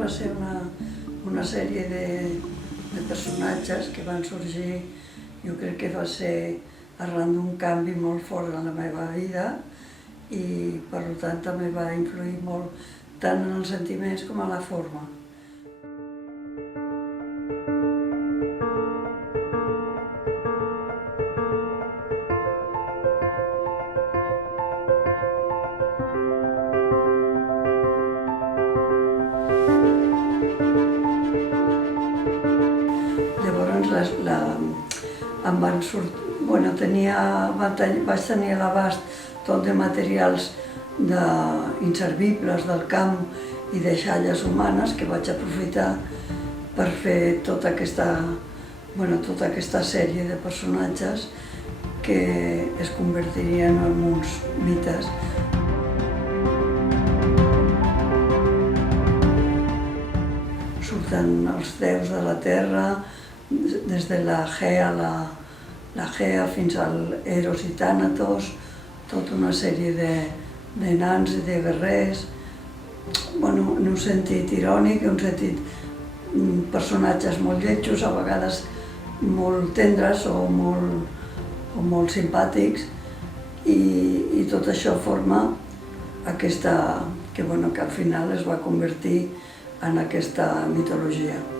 va ser una sèrie de personatges que van sorgir, jo crec que va ser arran d'un canvi molt fort en la meva vida i per tant també va influir molt tant en els sentiments com en la forma. Llavors em van sortir, vaig tenir a l'abast tot de materials inservibles del camp i de xalles humanes que vaig aprofitar per fer tota aquesta sèrie de personatges que es convertirien en uns mites. Surten els déus de la terra, des de la Gea fins al Eros i Tànatos, tota una sèrie de nans i de guerrers, en un sentit irònic, en un sentit personatges molt lletjos, a vegades molt tendres o molt simpàtics, i tot això forma aquesta, que al final es va convertir en aquesta mitologia.